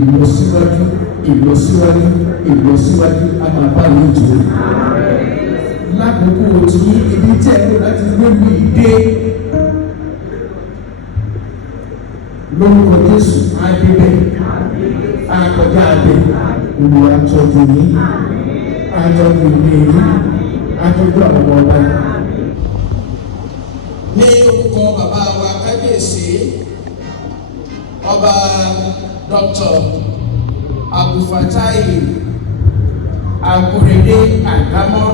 ìlọsíwájú ìlọsíwájú ìlọsíwájú a máa bá mi jù ú. Lákòókò tí ibi tí ẹ lò láti gbé mi dé lórúkọ Jésù á débẹ̀ á kọjá abẹ olùwà àjọ̀dún yìí àjọ̀dún ilé yìí àjọ̀dún àwọn ọmọ ọba yìí. Ní orúkọ bàbá wa kábíyèsí ọba Dr. Abdulfatai Akorede Àdámọ́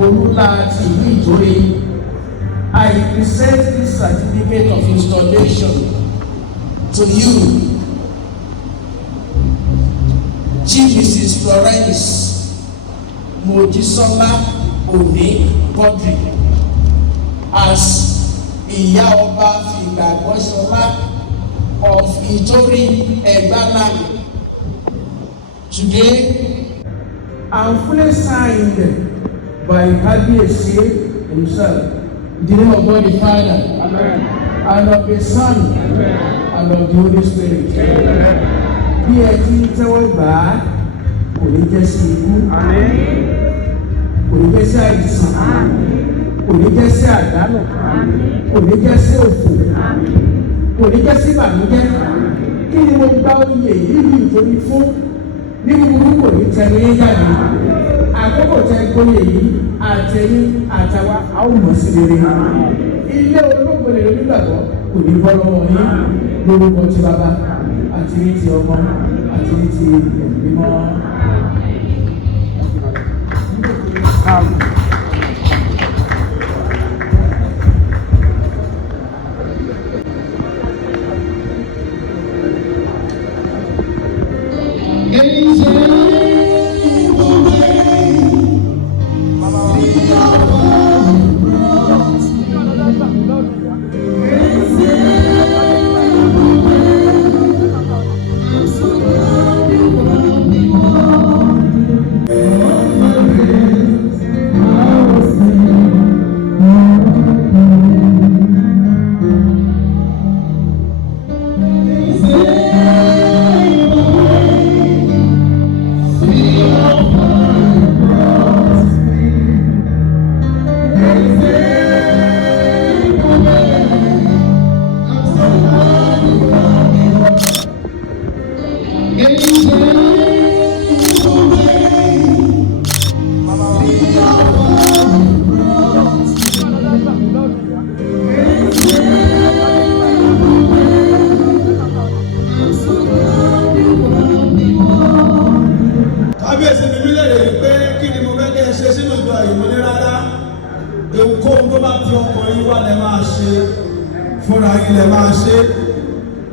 Olúlá ti ìlú Ìtòrí, I present this certificate of installation to you, Chief Mrs. Florence Mojisola Oni Quadri, as Ìyá Ọba Figbagbosola of Itori, Egbaland. Today, I'm fully signed by Kabiyesi himself. In the name of God the Father, Amen, and of the Son, Amen, and of the Holy Spirit. Bí ẹ ti ń tẹ́wọ́ gbà á, kò ní jẹ́ sí ikú, kò ní jẹ́ sí àìsàn, kò ní jẹ́ sí àdánù, kò ní jẹ́ sí òfò, kò ní jẹ́ sí ìbànújẹ́. Kí ni mo gbá oyè yìí nítorí fún? Ní búburú kò ní tẹ̀lé yín jáde. Àkókò tẹ gbóyè yìí àtẹ̀yìn àtàwa a ó mọ̀ sí rere. Ilé olóògbé lè nígbàgbọ́ kò ní bọ́ lọ́wọ́ yín lórúkọ ti bàbá àti ní ti ọmọ àti ní ti ìgbìmọ̀.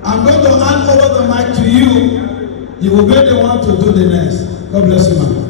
I'm going to hand over the mic to you. You will be the one to do the next. God bless you, man.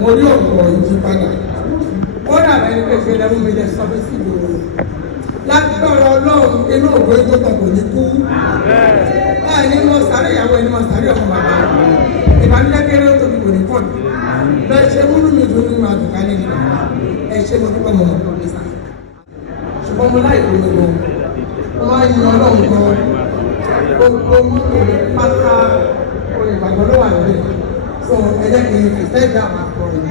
mo rí ọ̀pọ̀ ìyípadà ó dàbẹ̀ ní pé ṣe lẹ́mú mi lẹ sọ pé sí ìlú lágbára Ọlọ́run inú òwe tó tọ̀ kò ní kú. Ẹni mọ sáré ìyàwó ẹni mọ sáré ọmọ bàbá. Ìbánilẹ́ kéré ó tóbi kò ní pọ̀ jù. Bẹ́ẹ̀ ṣe múlù mi tó nínú àtùkà ní ìlú. Ẹ ṣe mo dúpẹ́ mọ̀ mọ̀ ní sá. Ṣùgbọ́n mo láì lómi gan. Mo máa ń yan Ọlọ́run gan. Gbogbo mọ́tò pátá orin ìgbàgbọ́ ló wà lórí. So ẹ jẹ́ kí n fi fẹ́ dá àwọn akọrin.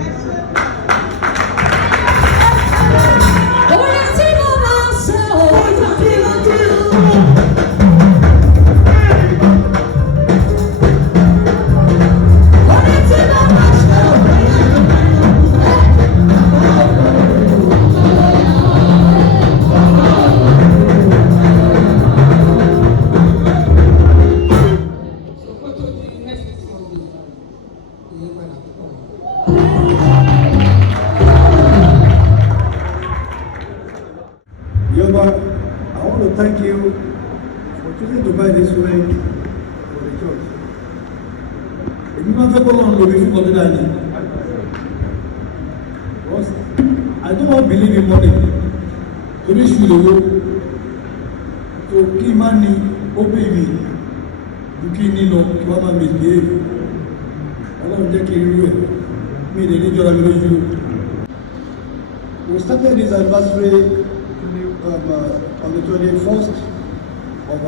I want to thank you for choosing to buy this way for the church. If you want to go on the way, you go to that. Because I don't believe in money. To reach you the work, to keep money, obey me. You keep me no, you want to misbehave. I don't take you. Me, the nature of you. We started this anniversary on the 21st of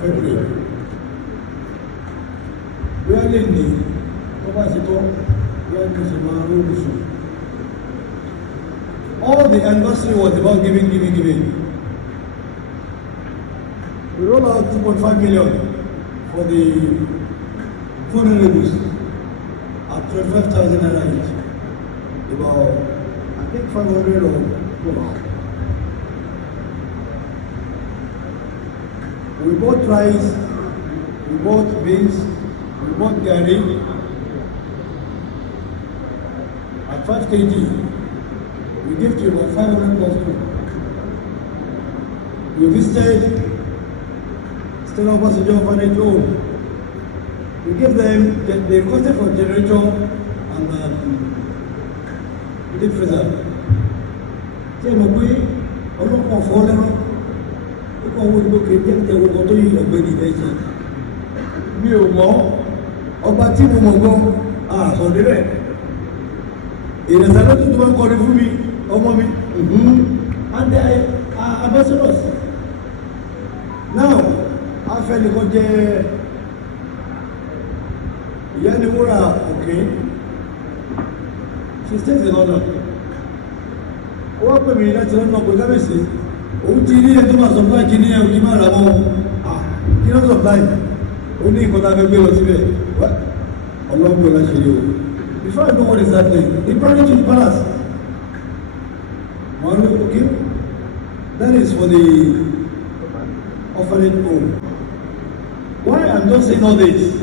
February. We are in all the anniversary was about giving. We rolled out 2.5 million for the funerables at 25,000 naira each. About, I think 500 or more. We bought rice, we bought beans, we bought garri at 5 kg. We gave to about 500 people. We visited Stella Passenger Orphanage Home. We gave them the requested for generator and deep freezer. Say, we ọlọ́pàá fọ́ lẹ́rọ. Ó wọ́n ní lókè jẹ́ ọkọ̀ tó yí ọ̀gbẹ́ ní ẹ̀ṣẹ̀. Mi ò mọ̀ ọba tí mo mọ̀ gan àṣọ̀dé rẹ̀. Ìrẹsà lọ́tún tó wọ́n kọ́ ní fún mi, ọmọ mi. And ambassadors. Now, afẹ́ nìkan jẹ́ ìyá ni wúrà òkè. She stays in London. Ó wá pè mí láti lọ́nà pé kábíyèsí. Òun ti rí ẹjọ́ máa supply kí ní ẹ̀rù kí máa rà mọ́ kí ló supply ó ní nǹkan tá a fẹ́ gbé lọ síbẹ̀ ọlọ́gbọ̀n láti ṣe yóò. Before I know what is happening, the private in palace wọ́n ló okay, that is for the orphanage home. Why I'm just saying all this?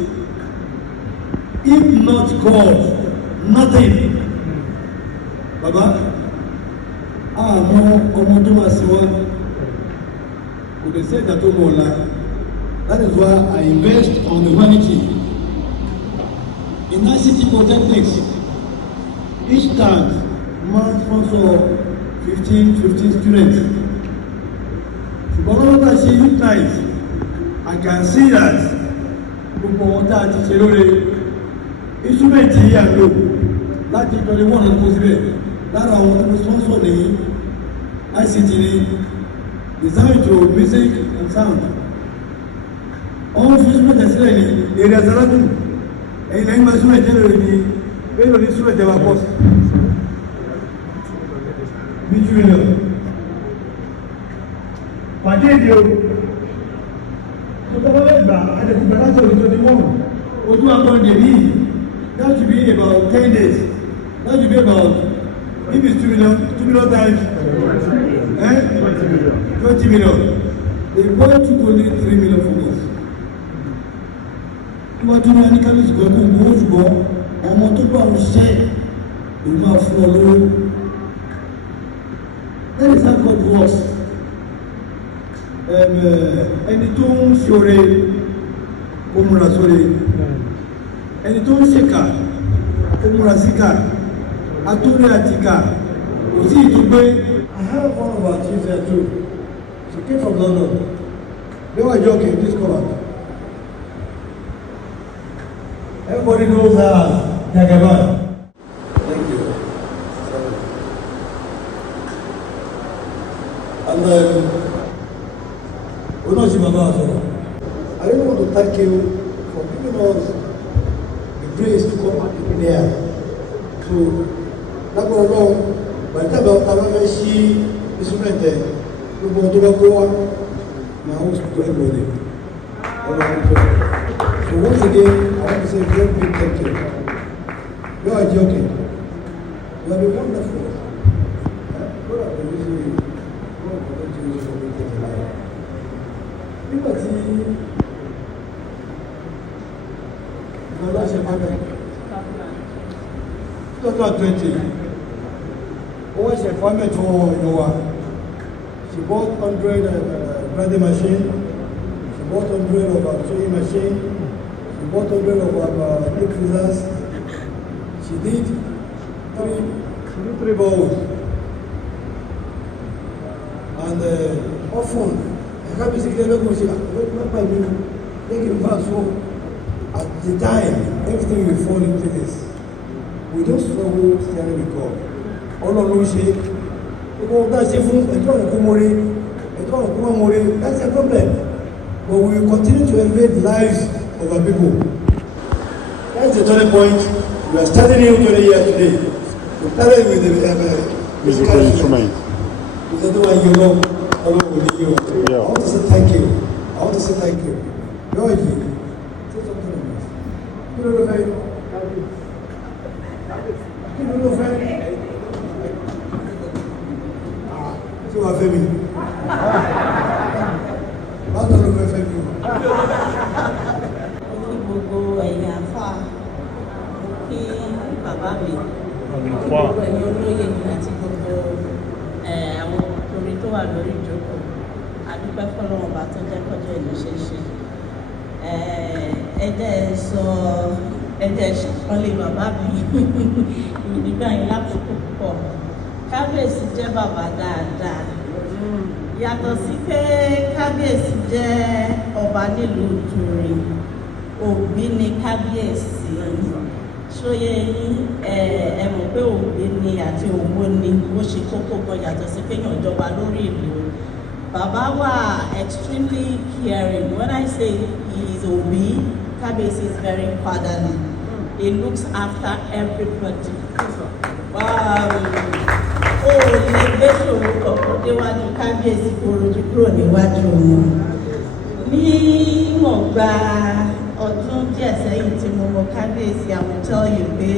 If not God, nothing. Baba, ọmọ tó máa sí wọn kò lè ṣe ìdá tó mọ̀ ọ̀la. That is why I invest on humanity. In ICT Polytechnics, each time must sponsor 15 students. Ṣùgbọ́n wọ́n bá ṣe youth night, I can see that gbogbo wọn tá a ti ṣe lóore instrument yìí à ń lò láti ìjọba wọn lọ kó síbẹ̀. Lára àwọn tó sponsor ní ICT ní design to music and sound. All instrument ẹ̀sílẹ̀ ní èrè àzàlájú. Ẹ̀yìn lẹ́yìn máa súnmọ̀ ìjẹ́lẹ̀ rẹ̀ ní bẹ́ẹ̀rẹ̀ ní súnmọ̀ ìjẹba pọ̀ sí. Bí jù ilẹ̀. Pàdé èdè o. Mo tọ́ lọ́wọ́ ìgbà àdẹ̀kùgbà láti ọ̀rọ̀ tó ní wọ́n. Ojú akọrin dèbí. That should be about 10 days. That should be about, if it's 2 million times, 20 million. The boy took only 3 million from us. Wọ́n tún ní aníkàlùsì gbọ́dọ̀ owó ṣùgbọ́n ọmọ tó bá ń ṣe ìlú àfún olówó. That is how God works. Ẹni tó ń ṣoore ó múra sóre. Ẹni tó ń ṣèkà ó múra síkà. Atúrẹ́ àtìkà kò sí ìtúgbé. I have one of our chiefs here too. She came from London. They were joking, please come out. Everybody knows her as Egbaland. Thank you. And we're not Mama as well. I really want to thank you for giving us the grace to come in here. So, that's what I know. By the time I see this event there, we will do a my house to everybody. So once again, I want to say a very big thank you. You are joking. You have been wonderful. God has been using you. God will continue to use you for big things in life. Liberty, the last year, 2020. Always a farmer for Noah. She bought 100 grinding machine. She bought 100 of sewing machine. She bought 100 of milk freezers. She did three bowls. And often, I can't be sick. They don't so at the time, everything will fall into this. We don't struggle standing with God. Ọlọ́run ṣe gbogbo ọgbà ṣe fún ẹ̀tọ́ ọ̀nà mọ́re that's a problem, but we will continue to elevate the lives of our people. That's the turning point. We are starting here 20 years today. We started with the musical instrument. I want to say thank you. Georgie, say something on this. You know the fact? Tí wàá fẹ́ mi. Bákan ló fẹ́ mi. Ní gbogbo ẹ̀yìn àfà, mo kí bàbá mi. Gbogbo ẹ̀yìn olóyè mi àti gbogbo àwọn ọkùnrin tó wà lórí ìjókòó. Adúpẹ́ fọ́lọ́run bá tó jẹ́ kọjọ́ ìlú ṣe ṣe. Ẹ̀jẹ̀ ṣàpọ́nlé bàbá mi. Ìdígbà yín lákòókò púpọ̀. Kábíyèsí jẹ́ bàbá dáadáa. Yàtọ̀ sí pé kábíyèsí jẹ́ ọba nílùú Ìtori, òbí ni kábíyèsí. Ṣóyè yín ẹ mọ̀ pé òbí ni àti òwò ni ó ṣe kókó gan yàtọ̀ sí pé yàn jọba lórí ìlú. Bàbá wa extremely caring. When I say he is òbí, kábíyèsí is very fatherly. He looks after everybody. Ó lè gbé ṣòro kọ̀ọ̀kan déwájú kábíyèsí korojú kúrò níwájú wọn. Níwọ̀n gba ọdún díẹ̀ sẹ́yìn tí mo mọ kábíyèsí, I will tell you pé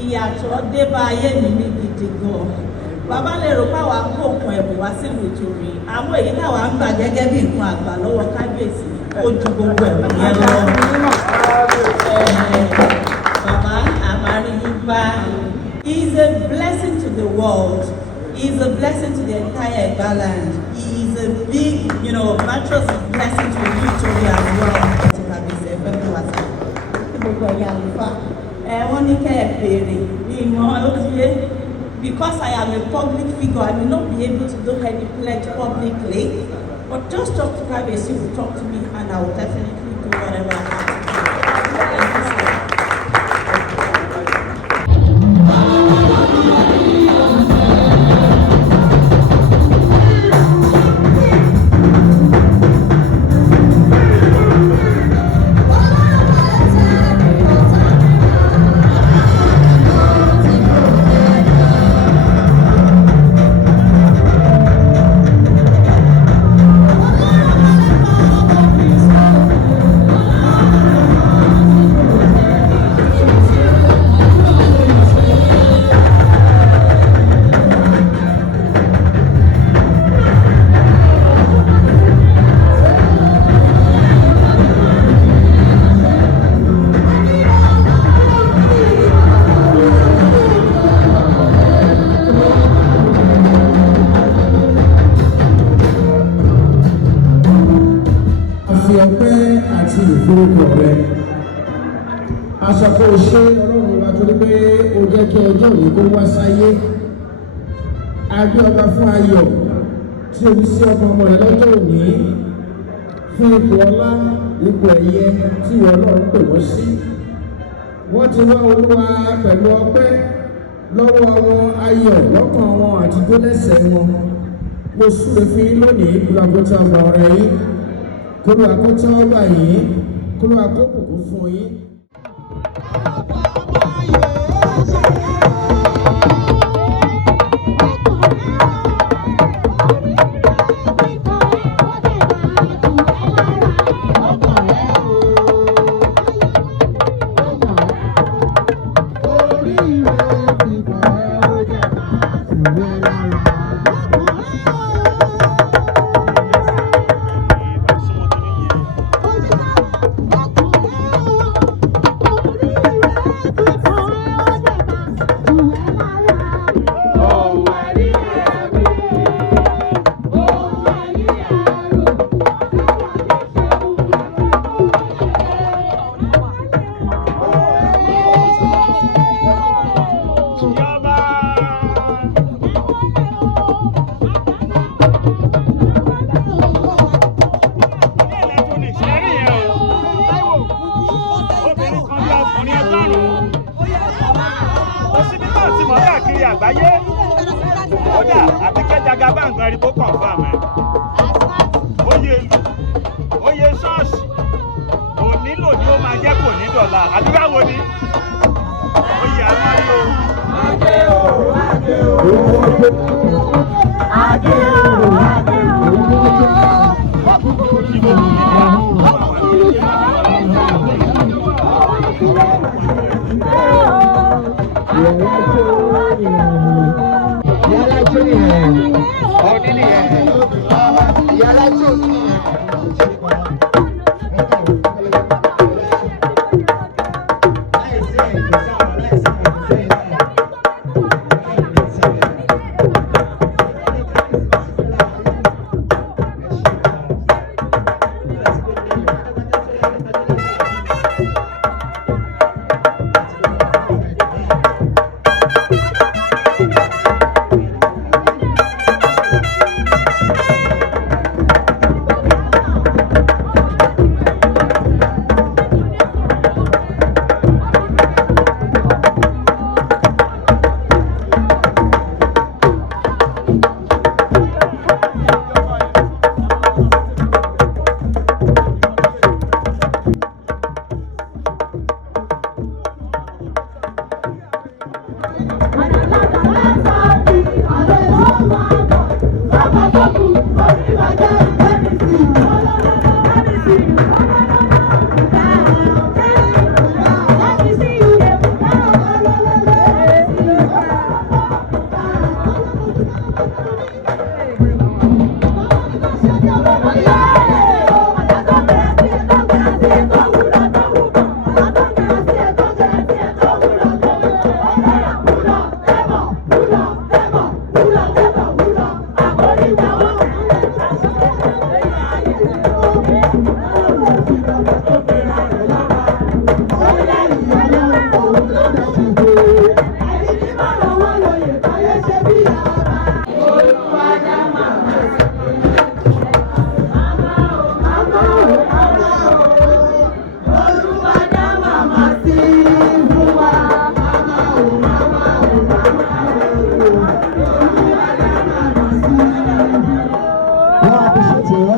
ìyàtọ̀ dé bá ayé mi ní gidi gan. Bàbá lè rò pé àwa kó nǹkan ẹ̀bùn wá sílùú Ìtori. Àwọn èyí táwa ń gbà gẹ́gẹ́ bí nǹkan àgbà lọ́wọ́ kábíyèsí ó ju gbogbo ẹ̀bùn yẹn lọ. Bàbá àmàrí yín bá. He is a blessing to the world. He is a blessing to the entire Egbaland. He is a big, virtuous blessing to you to be as well. Because I am a public figure, I may not be able to do any pledge publicly, but just talk to Kábíyèsí, will talk to me, and I will definitely do whatever I have to do. lórúkọ rẹ aṣọ kó o ṣe ọlọ́run wa torí pé o jẹ́ kí ọjọ́ òní kó wá sáyé Adé ọba fún ayọ̀ tí o fi sí ọmọ rẹ lọ́jọ́ òní fún ipò ọlá ipò ẹ̀yẹ tí ìwọ náà ń pè wọ́n sí. Wọ́n ti wá Olúwa pẹ̀lú ọpẹ́ lọ́wọ́ wọn, ayọ̀ lọ́kàn wọn àti gbólẹ́sẹ̀ wọn. Mo súre fún yín lónìí kó lóa kó tẹ́ ọgbà ọ̀rẹ́ yín, kó lóa kó tẹ́ ọgbà yín, kó lóa kó bùkún fún yín. Àgbáyé kódà àbíkẹ́ jagaba nǹkan ẹ̀rí tó kàn fún àmọ́ oyè ìlú oyè ṣọ́ọ̀ṣì kò nílò ni ó máa jẹ́ kò ní dọ̀la àdúrà wo ni oyè àmọ́rí o. Adé o adé o adé o adé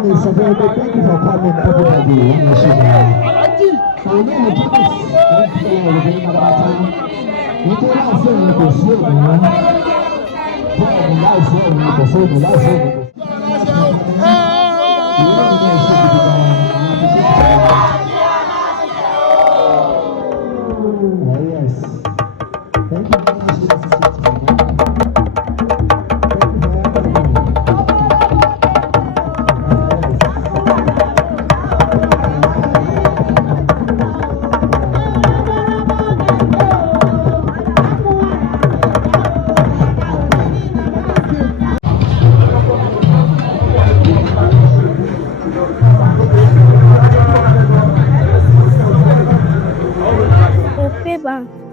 Thank you for coming, everybody.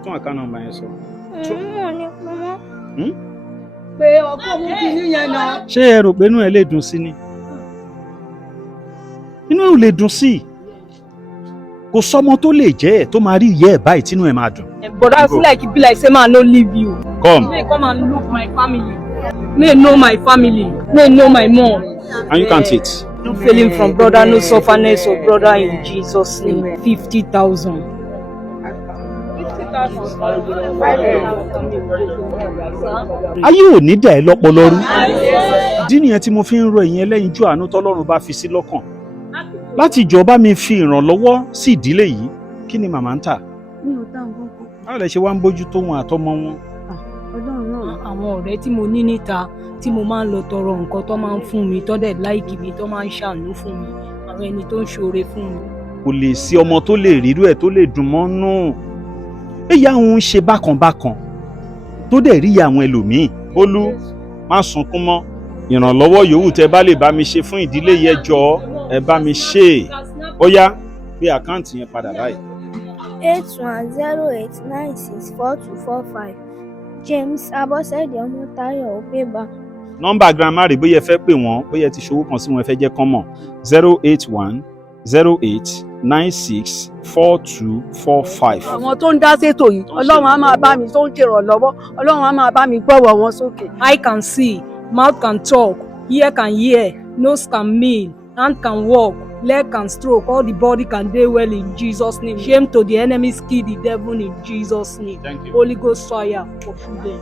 Tún àká nọ́mbà yẹn sọ. Mo ní pamọ́. pé ọkọ mú kí níyẹn náà. Ṣé ẹ rò pé inú ẹ lè dùn sí ni? Inú ẹ ò lè dùn sí. Kò sọmọ tó lè jẹ́ ẹ̀ tó máa rí ìyá ẹ̀ báyìí tínú ẹ̀ máa dùn. But I feel like it be like say man no leave you. Come. May come and look my family. May know my family. May know my mom. And you can't it. No failing from brother, no sufferness of brother in Jesus' name. 50,000. 50,000. Ayé ò ní dà ẹ́ lọ́pọlọ rú. Ìdí nìyẹn tí mo fi ń rọ ìyẹn lẹ́yìn ijó àánú tọ́lọ́run bá fi sí lọ́kàn. Láti ìjọba mi fi ìrànlọ́wọ́ sí ìdílé yìí, kí ni màmá ń tà? Mi ò tá nǹkan kan. Báwo lẹ ṣe wá ń bójú tó wọn àtọmọ wọn? Ọlọ́run náà. Àwọn ọ̀rẹ́ tí mo ní níta tí mo máa ń lọ tọrọ nǹkan tó máa ń fún mi tó dẹ̀ láìkì mi tó máa ń ṣàánú fún mi àwọn ẹni tó ń ṣoore fún mi. Kò lè sí ọmọ tó lè rírú ẹ̀ tó lè dùn mọ́ nù. Ìyá òun ń ṣe bákanbákan tó dẹ̀ rí àwọn ẹlòmíì. Olú, má sunkún mọ́. Ìrànlọ́wọ́ yòówù tẹ́ bá lè bá mi ṣe fún ìdílé yẹn jọ̀ọ́ ẹ bá mi ṣe. Ó yá gbé àkáǹtì yẹn padà báyìí. 8108964245 James Abosede Ọmọ́táyọ̀ Opeba. Nọ́mbà grandma rè bóyá ẹ fẹ́ pè wọ́n bóyá ẹ ti ṣòwò kan sí wọn ẹ fẹ́ jẹ́ kán mọ̀ 08108964245. Àwọn tó ń dá sétò yìí, Ọlọ́run á máa bá mi tó ń ṣèrànlọ́wọ́, Ọlọ́run á máa bá mi gbọ́wọ́ wọn sókè. Eye can see, mouth can talk, ear can hear, nose can mean, hand can walk, leg can stroke, all the body can dey well in Jesus' name. Shame to the enemies, kill the devil in Jesus' name. Thank you. Holy Ghost fire for them.